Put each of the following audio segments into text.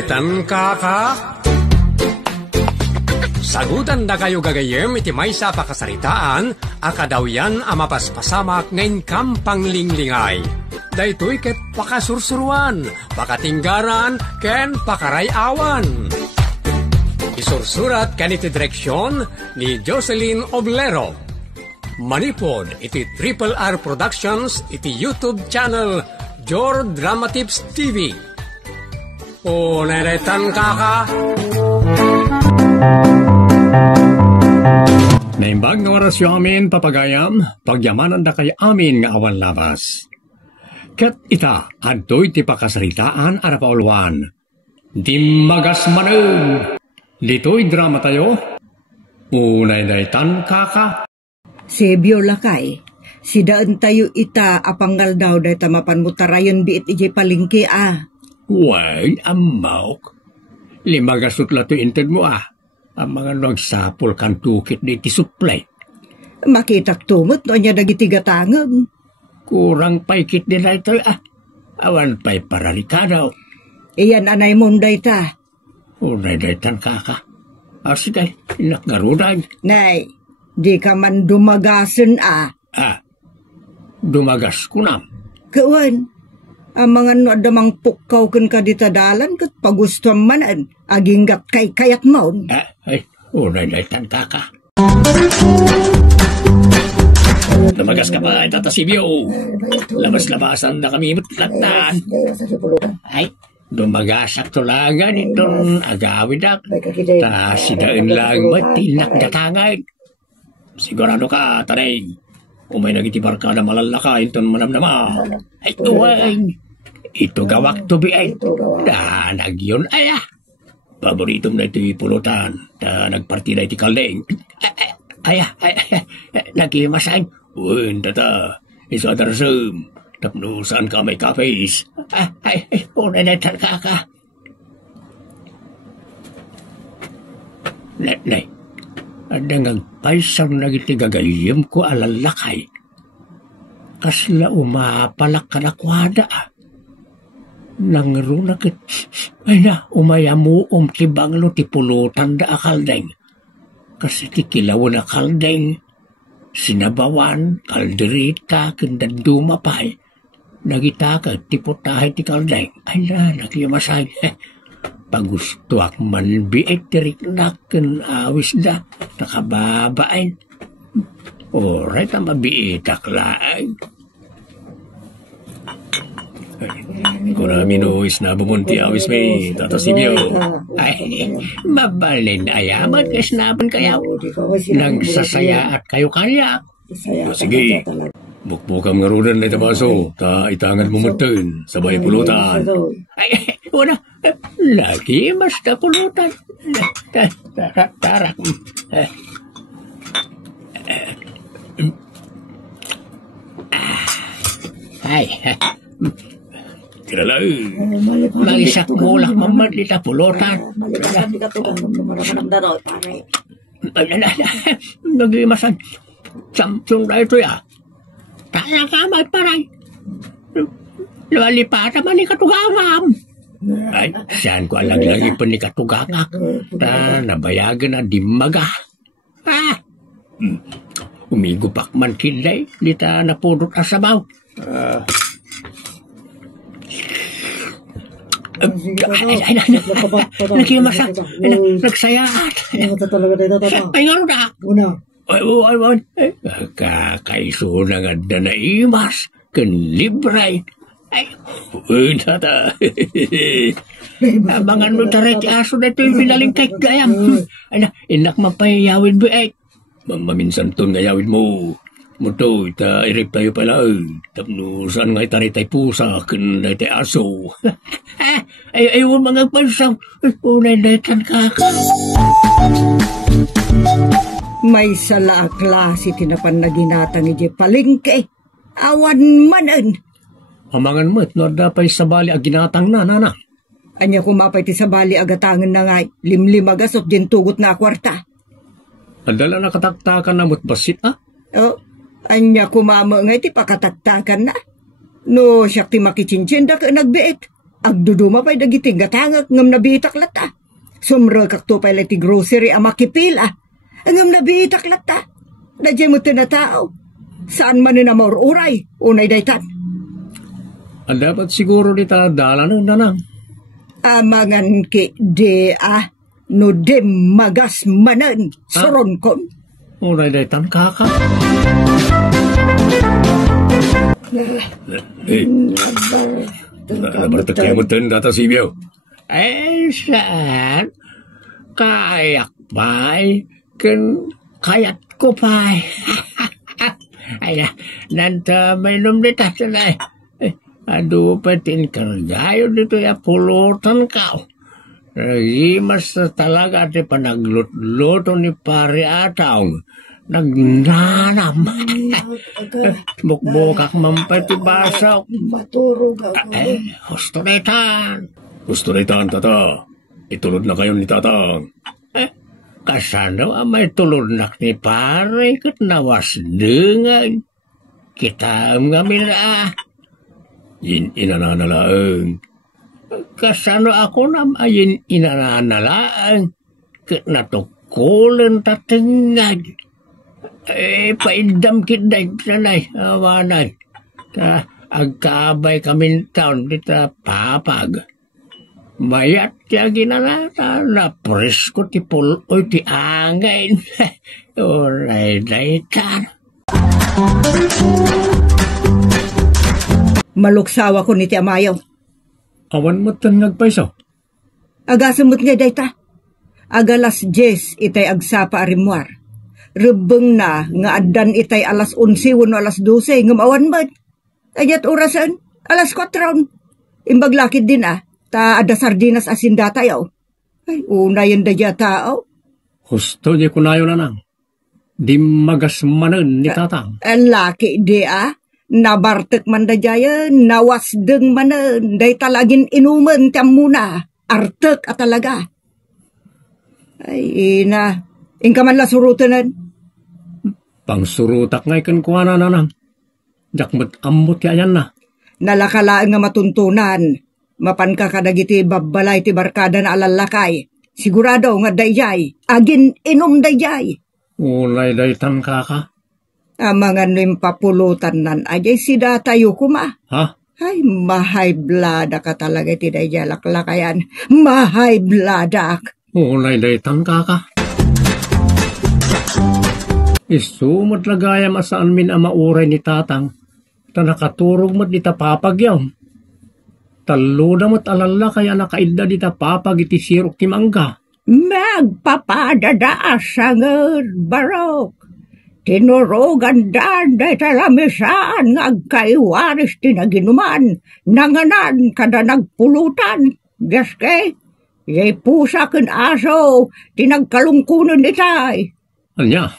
Naitan ka? Sagutan na kayo gagayem iti maysa pakasaritaan, akadaw yan amapaspasamak ngayon kampang linglingay. Daytoy ket pakasursuruan, pakatinggaran, ken pakarayawan. Isursurat kaniti direksyon ni Jocelyn Oblero. Manipod iti Triple R Productions iti YouTube channel Jor Drama Tips TV. O naitan ka? Naimbag nga orasyo amin papagayam, pagyamanan da kay amin nga awan labas. Ket ita, adtoy ti pakasaritaan ara pauluan. Dimagas manen! Dito'y drama tayo. Unay daytan kaka. Sebyo lakay. Si daan tayo ita apanggal daw dayta mapanmutarayon biit ijay palingki Why, amok. Limagasot lato inted mo Ang mga nagsapol kan tukit di ti supply. Makitak tumot no niya dagiti gatangam. Kurang paikit din na ito Awan pa'y pararikadaw. Iyan anay munday ta. Unay daytan kaka. Sige, inakgarudan. Nay, di ka man dumagasin Dumagas ko na. Kawan, ang mga nadamang pukaw kan kaditadalan kat pagusto manan, aginggat kay kayat mo. Unay daytan kaka. Dumagas ka pa, tatasibyo. Labas-labasan na kami mutlatan. Dumagasak tulagan itong agawid sidaan lang matinak datangay. Sigurado ka, tanay. Umay nagitibar ka na malalaka itong manamnama. Ito gawak tubi Danag yun Paboritom na ito'y pulutan. Nagpartida iti kaldeng. Nagimasay. Tata. Iso adarsum. Tapnusan ka may kapis. Unanatan ka. Nay. Adang agpaisang nagitigagayim ko alalakay. Kasla umapalak ka na kwada Nangrunakit. Umayamu tibanglo ti pulutan da akaldeng. Kasi ti kilaw na kaldeng. Sinabawan, kalderita, kendan dumapay. Nagitaka, tiputahay ti kaldeng. Nagyamasay. Pagustuak man biit tirik naken awis da. Nakababain. Oray na mabiitak laang. Kung is na bumunti awis may tatasibyo. Mabalin ayaman kas naman kayaw. Nang sasaya at kayo kaya. Sige, bukbukam nga rudan na itabaso. Itangan mumutin. Sabay pulutan. Wala. Lagi mas na pulutan. Tarak. Kiralay. Magisak mulak mamad dita pulutan. Nagimasan. Samsung na ito Taya ka may paray. Lualipata man ni katugangam. Saan ko alag-lagi pa ni katugangak. Nabayagan na dimaga. Umigupak man kilay. Dita napudot asabaw. Nakimasak. Nagsayaat. Ay nga na. Kakaiso na nga na imas. Kan libray. Tata. Abangan mo taray ti aso na ito yung pinalingkay gayam. Inak mapayawid ba Maminsan to nga yawid mo. Muto, irip tayo pala. Tapnusan nga itaritay pusa, kan na iti aso. Ayaw mga pansaw. Unay daytan kaka. May sala klase tinapan na ginatang iti palingke. Awan manan. Amangan mo't no dapay sabali ag ginatang na. Anya kumapay ti sabali agatangan na nga. Limlim agasot din tugot na kwarta. Adala na kataktakan na mo't basit Anya kumama nga iti pakataktakan na. No, siya ti makichinchenda ka nagbiit. agduduma pa'y dagiting gatangak ngam nabitak lata. Sumra kakto pa'y lati grocery ang makipila. Ngam nabitak lata. Dadya mo tinatao. Saan man na maururay, unay daytan. Dapat siguro di dalan nanang. Amangan ki dea no dem magas manan soron kon. Unay daytan kaka. Nabartak kayo mo data sibiyo. Saan? Kayak pa'y kayat ko pa'y. Ay na, nanta may numlitas na ado patin kargayo dito ya pulutan ka. Imas talaga ati panaglut-luto ni pare ataw. Nagnanam. Bukbukak mampati basaw. Maturog ako. Husturitan, tata. Itulod na kayo ni tatang. Kasano ang may tulod na ni pare kat nawas dengan. Kita nga mila. Inananalaan. Kasano ako na ayin inananalaan. Kat natukulan tatangag. Paindam kiday sanay, awanay. Agkabay kami taon dita papag. Mayat ya ginanata na presko ti puloy ti angin. Oray daytan. Maluksawa ko ni ti Amayaw. Awan mo tangag paiso. Agasamot nga dayta. Agalas 10 itay agsapa arimwar. Rebeng na nga adan itay alas 11 wano alas 12 ngamawan man. Ayat orasan alas 4. Imbaglakid din ta ada sardinas asin data yaw. Ay unayan da dya tao. Husto di kunayo na nang. Di magas manan ni tatang. Laki di nabartek man da dya nawasdeng manan. Day talagin inuman tiyam muna. Artek at talaga. Ay ina. Ingka man la surutanan. Pangsurutak ngay kan kuha na nanang. Jakmat amot yayan na. Nalakalaan nga matuntunan. Mapan ka kadagiti babbalay ti barkada na alalakay. Sigurado nga dayjay. Agin inom dayjay. Ulay daytan kaka. Mga nim papulutan nan ajay sida tayo kuma. Ha? Ay mahay blada ka talaga ti dayjay laklakayan. Mahay bladak. Ulay daytan kaka. Isumot lagayam asaan min ang mauray ni tatang. Ta nakaturog mo't dita papagyaw. Talo mo't alala kaya nakaida dita papag iti sirok ti mangga. Magpapadadaas sangad barok. Tinurogan dan day talamisaan agkaiwaris tinaginuman. Nanganan kada nagpulutan. Gaske, yay pusa ken aso tinagkalungkunan itay. Anya?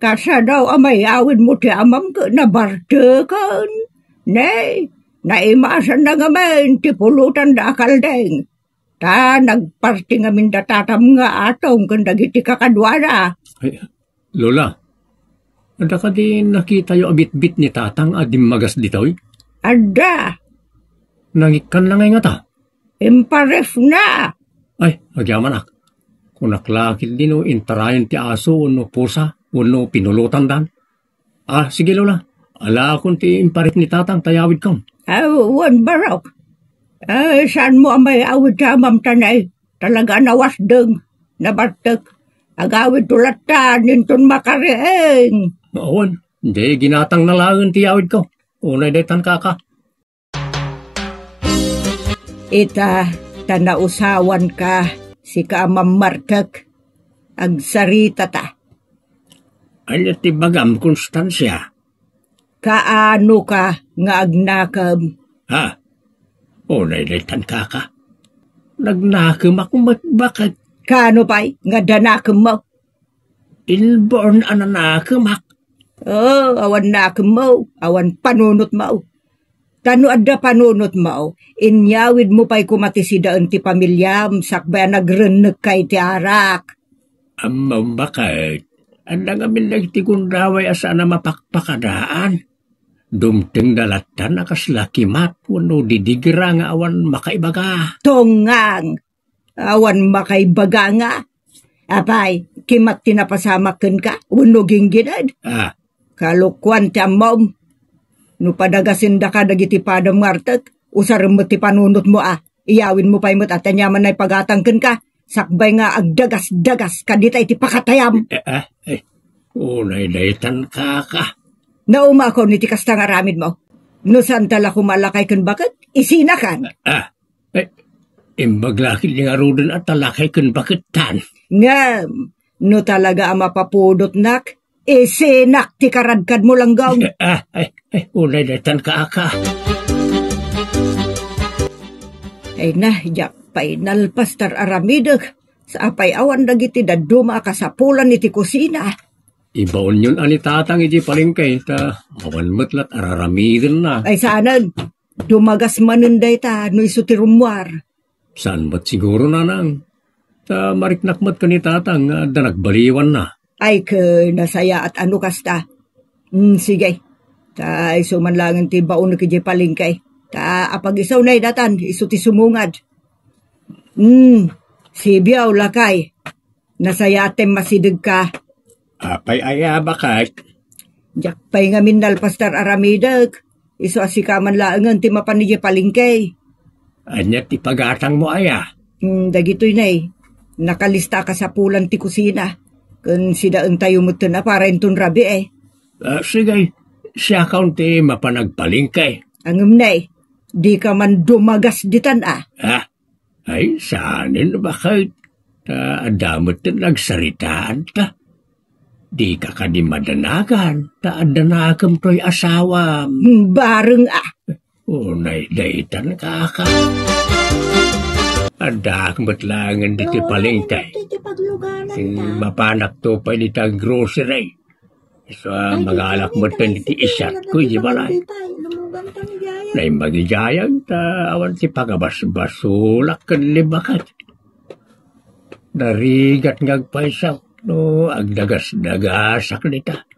Kasa daw amayawin mo ti amam ka na bartekan. Nay, naimasan na ngamen ti pulutan da akaldeng. Ta nagparti ngamin da tatam nga atong kandagiti kakadwara. Ay, Lola, ada ka di nakita yung abit-bit ni tatang adim magas ditoy? Ada, Nangikan na ngay nga ta. imparef na. Ay, agyaman ak. Kung naklakil din o intarayan ti aso no pusa no pinulutan dan. Sige Lola. Ala akong ti imparit ni tatang tayawid kam. Awan barok. Saan mo ang may awid ka mamtanay? Talaga nawasdeng, nabartek. Agawid tulatan, ninton makarieng. Awan, hindi ginatang nalangan ti yawid ko. Unay daytan kaka. Ita, tanausawan ka, si kaamammarkak. Agsarita ta. Ano ti bagam konstansya? Kaano ka nga agnakam? Ha? Unay daytan kaka. Nagnakam ako bakit? Kaano pa'y nga danakam mo? Inborn ananakam ak. Awan nakam mo, awan panunot mo. Tano adda panunot mo, inyawid mo pa'y kumatisidaan ti pamilyam, sakbaya nagrenek kay ti arak. Bakit? Anda nga min nagtikundaway asa na mapakpakadaan. Dumteng dalatan akas laki mat wano didigira nga awan makaibaga. Tongang, awan makaibaga nga. Apay, kimat tinapasamakan ka, wano gingginad. Kalukwan ti amom. No padagasin da ka dagiti padam ngartek, usarem mo ti panunot mo iyawin mo pa'y mo't at anyaman na'y pagatangkan ka. Sakbay nga agdagas-dagas ka dita iti pakatayam. Unay daytan ka. Nauma ako niti kasta nga ramid mo. No saan tala kumalakay kan bakit? Isinakan. Imbaglakid nga rudan at talakay kan bakit tan. Ngam, no talaga ang mapapudot nak, isinak ti karadkad mo lang gaw. Unay daytan ka. Ay na, yapay nalpastar aramideg. Sa apay awan dagiti daduma kasapulan iti kusina. Ibaon yun anitatang iti palengkay, awan matlat araramidin na. Ay saanan, dumagas manunday ta, no iso ti rumwar. Saan ba't siguro nanang? Mariknakmat ka ni tatang, nagbaliwan na. Ay nasaya at ano kasta. Sige, iso man lang ti baon na kiti palengkay. Apag isaw na datan, iso ti sumungad. Sibiyaw lakay, nasayatem masidig ka. Apay bakat. Jakpay nga minal pastar aramidag. Iso asikaman laangan ti mapanigi palingkay. Anyat ipagatang mo Dagitoy na nakalista ka sa pulan ti kusina. Kun sidaan tayo mo na para intun rabi Sige, siya kaunti mapanagpalingkay. Angam na di ka man dumagas ditan Ay, saanin bakit? Adamot na nagsaritaan ta. Di ka di madanagan, adanagan to'y asawa. Bareng Unay daytan ka. Adakmat langan di ti palengkay. Mapanak to pa di ta grocery. So, magalak mo ta di ti isyat ko, di balay. Nay magijayag awan ti pagabas-basulak kan libakat. Narigat ngagpaisaw. No, agdagas-dagasak nita.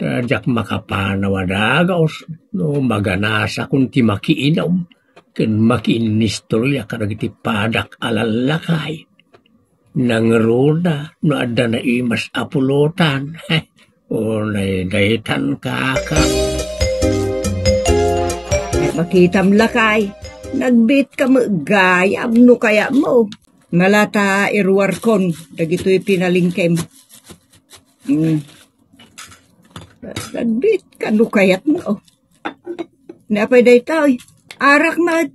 Jak makapanawadagas, no, maganasa kung ti makiinom, kan makiinistorya karagiti padak alalakay. Nangruna, no adda na imas apulutan. Unay daytan kaka. Makitam lakay, nagbit ka magayam no kaya mo. Malata iruwarkon, dagito'y pinalingkay mo. Nagbit ka no kayat mo. Napay day tao, arak mad.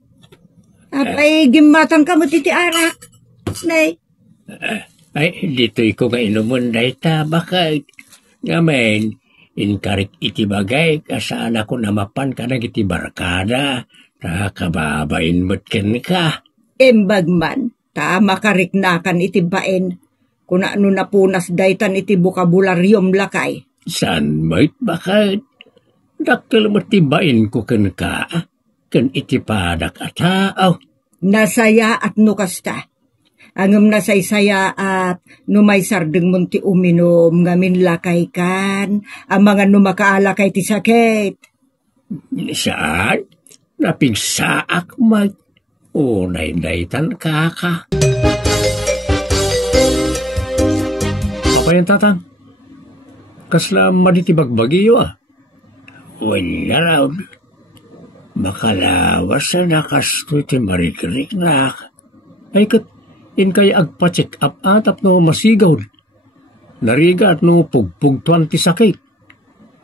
Apay gimatang ka mo titi arak. Nay. Ay, dito'y ko nga inumun day ta, bakit? Ngamen, inkarik iti bagay, kasaan ako namapan ka nag iti barkada, kababain mo't ken ka. Embagman. Makariknakan iti baen, kung ano napunas daytan iti bukabularyom lakay. San mo't bakit? Dakkel mo't tibain ko ken ka, ken iti padak atao. Nasaya at nukasta. Angam nasaysaya at numay sardeng mo ti uminom ngamin lakay kan, ang mga numakaalakay ti sakit. Saan? Napigsaak mag. Unay daytan kaka. Papayan tatang, kasla maditibagbagyo Wala raw. Makalawas na nakasto ti marikrik na. Ay kat, in kay agpa-check up atap no masigaw. Nariga at no pugpugtuan ti sakit.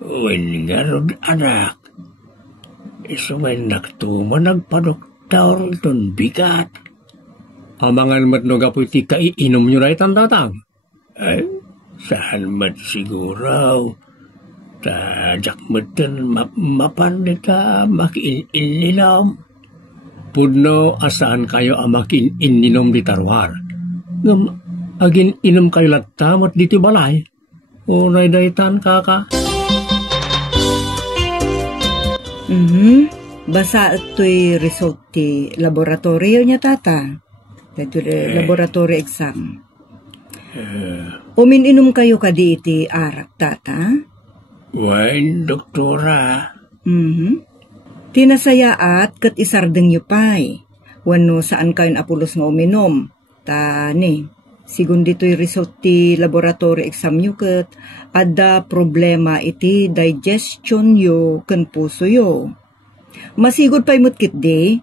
Nga rod anak. Isumay naktuman nagpadok. Taurton bigat. Amangan mat no gapoy ti kaiinom nyo ray tatang. Ay, saan mat siguro. Tajak mat mapan nita makin-ininom. Pudno asaan kayo makin-ininom di tarwar. Ngam agin inom kayo latamot dito balay. Unay daytan kaka. Basa ito'y result ti laboratorio niya tata. Ito laboratory exam. Umininom kayo kadi iti arak tata? Wain, doktora. Tinasayaat kat isardeng yu pay. Wano saan kayo apulos nga uminom. Tani, sigun dito'y result ti laboratory exam yu kat ada problema iti digestion yu kan puso yu. Masigod pa'y mutkit di,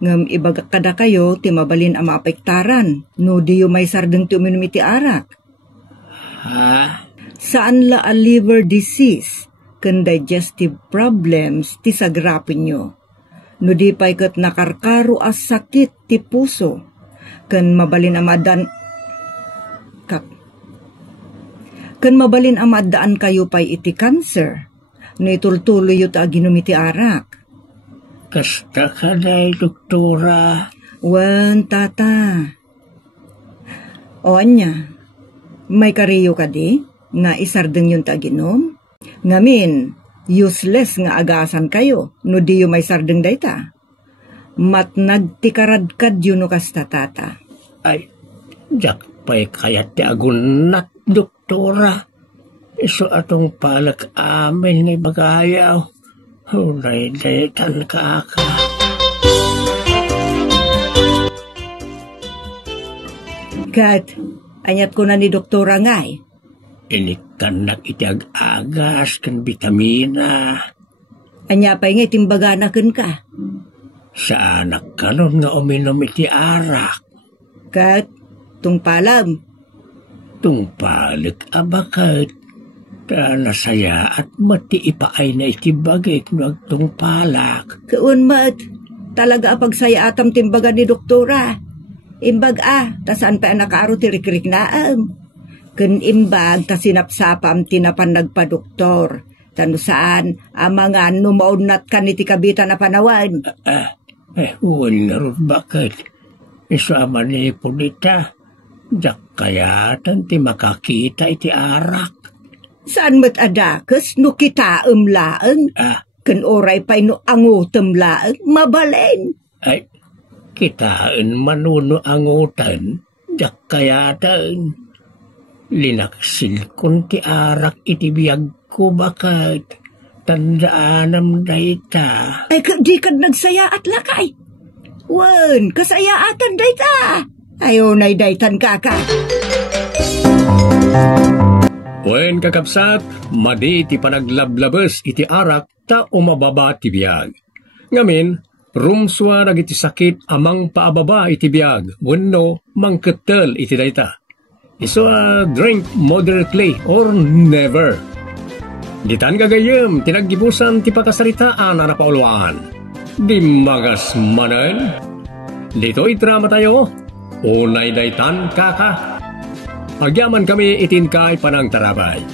ngam ibaga kada kayo ti mabalin ang maapektaran no di yu may sardeng ti uminom iti arak. Ha? Saan la a liver disease kan digestive problems ti sagrapin nyo. No di pa'y kat nakarkaro as sakit ti puso kan mabalin amadan kan mabalin amadaan kayo pa'y iti cancer no itultuloy yu ta aginom iti arak. Kasta ka day, doktora. Wan, tata. O anya, may kariyo ka di, nga isardeng yung taginom? Ngamin, useless nga agasan kayo, no di yung may sardeng dayta. Mat nagtikaradkad yun no kasta tata. Ay, jak pa'y kayat ti agunat, doktora. Iso atong palak amin ngay bagayaw. Hulay daytan ka. Kat, anyat ko na ni doktora ngay. Inikanak iti ag-agas kan vitamina. Anya pa'y ngay timbaganakan ka. Sa anak ka nun nga uminom iti arak. Kat, tungpalam. Tungpalik abakat. Ta nasaya at mati ipaay na iti bagay no agtungpalak. Kaun mat, talaga apagsaya atam timbaga ni doktora. Imbag tasaan pa nakaro ti rikrik naam. Kun imbag ta sinapsapam tinapan nagpa-doktor. Tano saan amangan numaunat kan iti kabita na panawan. Wala rin bakit. Isama ni Punita. Jak kaya tanti makakita iti arak. Saan mat adakas no kita laeng? Kan oray pa'y no angutem laeng, mabalen. Ay, kitaan manuno angutan, jak kayatan. Linaksil kun ti arak iti biyag ko bakat. Tandaanam dayta. Ay, di ka nagsaya at lakay. Wan, kasayaatan dayta. Ayaw na'y daytan kaka. Wen kakapsat, madi ti panaglablabes iti arak ta umababa ti biyag. Ngamin, rumswa iti sakit amang paababa iti biyag, wenno mangketel iti dayta. Iso drink moderately or never. Ditan gagayem, tinaggibusan ti pakasaritaan na pauluan. Di magas manen. Dito itrama tayo, unay daytan kaka. Agyaman kami itin kay panang tarabay.